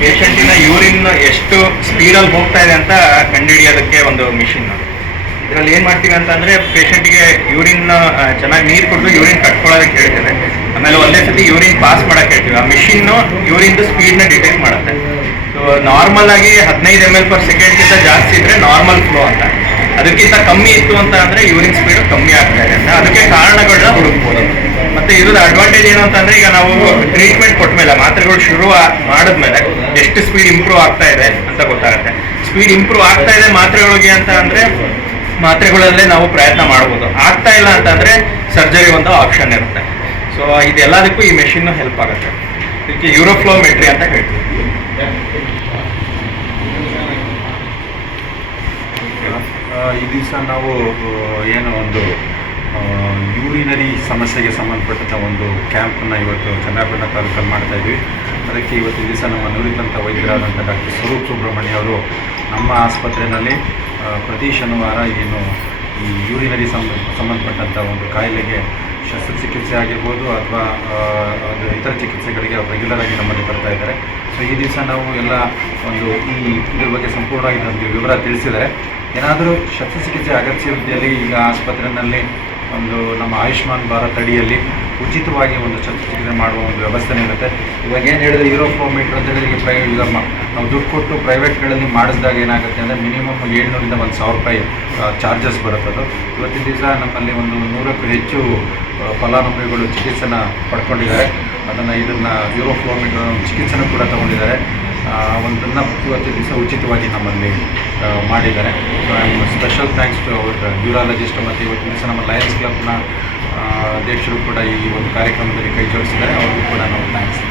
ಪೇಷಂಟಿನ urine ಎಷ್ಟು ಸ್ಪೀಡಲ್ಲಿ ಹೋಗ್ತಾ ಇದೆ ಅಂತ ಕಂಡುಹಿಡಿಯೋದಕ್ಕೆ ಒಂದು ಮಿಷಿನ್. ಇದರಲ್ಲಿ ಏನು ಮಾಡ್ತೀವಿ ಅಂತಂದರೆ ಪೇಷಂಟಿಗೆ ಯೂರಿನ್ ಚೆನ್ನಾಗಿ ನೀರು ಕೊಟ್ಟು ಯೂರಿನ್ ಕಟ್ಕೊಳ್ಳೋದಕ್ಕೆ ಹೇಳ್ತೇವೆ. ಆಮೇಲೆ ಒಂದೇ ಸತಿ ಯೂರಿನ್ ಪಾಸ್ ಮಾಡಕ್ಕೆ ಹೇಳ್ತೀವಿ. ಆ ಮಿಷಿನ್ನು ಯೂರಿನ್ದು ಸ್ಪೀಡ್ನ ಡಿಟೆಕ್ಟ್ ಮಾಡುತ್ತೆ. ಸೊ ನಾರ್ಮಲ್ ಆಗಿ ಹದಿನೈದು ಎಂ ಎಲ್ ಪರ್ ಸೆಕೆಂಡ್ಗಿಂತ ಜಾಸ್ತಿ ಇದ್ರೆ ನಾರ್ಮಲ್ ಫ್ಲೋ ಅಂತ. ಅದಕ್ಕಿಂತ ಕಮ್ಮಿ ಇತ್ತು ಅಂತ ಅಂದರೆ ಯೂರಿನ್ ಸ್ಪೀಡ್ ಕಮ್ಮಿ ಆಗ್ತಾ ಇದೆ ಅಂತ. ಅದಕ್ಕೆ ಕಾರಣಗಳನ್ನ ಹುಡುಕ್ಬೋದು. ಇದ್ರದ್ದು ಅಡ್ವಾಂಟೇಜ್ ಏನು ಅಂತಂದ್ರೆ ಈಗ ನಾವು ಟ್ರೀಟ್ಮೆಂಟ್ ಕೊಟ್ಟ ಮೇಲೆ ಮಾತ್ರೆಗಳು ಶುರು ಮಾಡಿದ್ಮೇಲೆ ಎಷ್ಟು ಸ್ಪೀಡ್ ಇಂಪ್ರೂವ್ ಆಗ್ತಾ ಇದೆ ಅಂತ ಗೊತ್ತಾಗುತ್ತೆ. ಸ್ಪೀಡ್ ಇಂಪ್ರೂವ್ ಆಗ್ತಾ ಇದೆ ಮಾತ್ರೆಗಳಿಗೆ ಅಂತ ಅಂದ್ರೆ ಮಾತ್ರೆಗಳಲ್ಲೇ ನಾವು ಪ್ರಯತ್ನ ಮಾಡ್ಬೋದು. ಆಗ್ತಾ ಇಲ್ಲ ಅಂತಂದ್ರೆ ಸರ್ಜರಿ ಒಂದು ಆಪ್ಷನ್ ಇರುತ್ತೆ. ಸೊ ಇದೆಲ್ಲದಕ್ಕೂ ಈ ಮೆಷಿನ್ ಹೆಲ್ಪ್ ಆಗುತ್ತೆ. ಇದಕ್ಕೆ ಯೂರೋಫ್ಲೋಮೆಟ್ರಿ ಅಂತ ಹೇಳ್ತೀವಿ. ಈ ದಿವಸ ನಾವು ಏನು ಒಂದು ಯೂರಿನರಿ ಸಮಸ್ಯೆಗೆ ಸಂಬಂಧಪಟ್ಟಂಥ ಒಂದು ಕ್ಯಾಂಪನ್ನ ಇವತ್ತು ಚನ್ನಪಟ್ಟಣ ತಾಲೂಕಲ್ಲಿ ಮಾಡ್ತಾ ಇದ್ವಿ. ಅದಕ್ಕೆ ಇವತ್ತು ದಿವಸ ನಮ್ಮ ನುರಿತಂಥ ವೈದ್ಯರಾದಂಥ ಡಾಕ್ಟರ್ ಸ್ವರೂಪ್ ಸುಬ್ರಹ್ಮಣ್ಯ ಅವರು ನಮ್ಮ ಆಸ್ಪತ್ರೆಯಲ್ಲಿ ಪ್ರತಿ ಶನಿವಾರ ಏನು ಈ ಯೂರಿನರಿ ಸಂಬಂಧ ಸಂಬಂಧಪಟ್ಟಂಥ ಒಂದು ಕಾಯಿಲೆಗೆ ಶಸ್ತ್ರಚಿಕಿತ್ಸೆ ಆಗಿರ್ಬೋದು ಅಥವಾ ಅದು ಇತರ ಚಿಕಿತ್ಸೆಗಳಿಗೆ ರೆಗ್ಯುಲರ್ ಆಗಿ ನಮ್ಮಲ್ಲಿ ಬರ್ತಾ ಇದ್ದಾರೆ. ಸೊ ಈ ದಿವಸ ನಾವು ಎಲ್ಲ ಒಂದು ಈ ಇದ್ರ ಬಗ್ಗೆ ಸಂಪೂರ್ಣವಾಗಿ ನಮಗೆ ವಿವರ ತಿಳಿಸಿದರೆ ಏನಾದರೂ ಶಸ್ತ್ರಚಿಕಿತ್ಸೆ ಅಗತ್ಯ ಈಗ ಆಸ್ಪತ್ರೆಯಲ್ಲಿ ಒಂದು ನಮ್ಮ ಆಯುಷ್ಮಾನ್ ಭಾರತ್ ಅಡಿಯಲ್ಲಿ ಉಚಿತವಾಗಿ ಒಂದು ಶಸ್ತ್ರಚಿಕಿತ್ಸೆ ಮಾಡುವ ಒಂದು ವ್ಯವಸ್ಥೆ ಇರುತ್ತೆ ಇವಾಗ ಏನು ಹೇಳಿದ್ರೆ ಯೂರೋಫೋಮೀಟ್ರ್ ಅಂತ ಹೇಳಿದ್ರೆ ಪ್ರೈವೇಟ್ ನಾವು ದುಡ್ಡು ಕೊಟ್ಟು ಪ್ರೈವೇಟ್ಗಳಲ್ಲಿ ಮಾಡಿಸಿದಾಗ ಏನಾಗುತ್ತೆ ಅಂದರೆ ಮಿನಿಮಮ್ ಏಳ್ನೂರಿಂದ ಒಂದು ಸಾವಿರ ರೂಪಾಯಿ ಚಾರ್ಜಸ್ ಅದು. ಇವತ್ತಿನ ದಿವಸ ನಮ್ಮಲ್ಲಿ ಒಂದು ನೂರಕ್ಕೂ ಹೆಚ್ಚು ಫಲಾನುಭವಿಗಳು ಚಿಕಿತ್ಸೆನ ಪಡ್ಕೊಂಡಿದ್ದಾರೆ. ಅದನ್ನು ಇದನ್ನು ಯೂರೋಫ್ಲೋಮೀಟರ್ ಚಿಕಿತ್ಸೆನೂ ಕೂಡ ತಗೊಂಡಿದ್ದಾರೆ. ಒಂದನ್ನು ಇವತ್ತು ದಿವಸ ಉಚಿತವಾಗಿ ನಮ್ಮಲ್ಲಿ ಮಾಡಿದ್ದಾರೆ. Special thanks to our urologist ಮತ್ತು ಇವತ್ತಿನ ದಿವಸ ನಮ್ಮ ಲಯನ್ಸ್ ಕ್ಲಬ್ನ ಅಧ್ಯಕ್ಷರು ಕೂಡ ಈ ಒಂದು ಕಾರ್ಯಕ್ರಮದಲ್ಲಿ ಕೈ ಜೋಡಿಸಿದ್ದಾರೆ. ಅವ್ರಿಗೂ ಕೂಡ ನಾವು ಥ್ಯಾಂಕ್ಸ್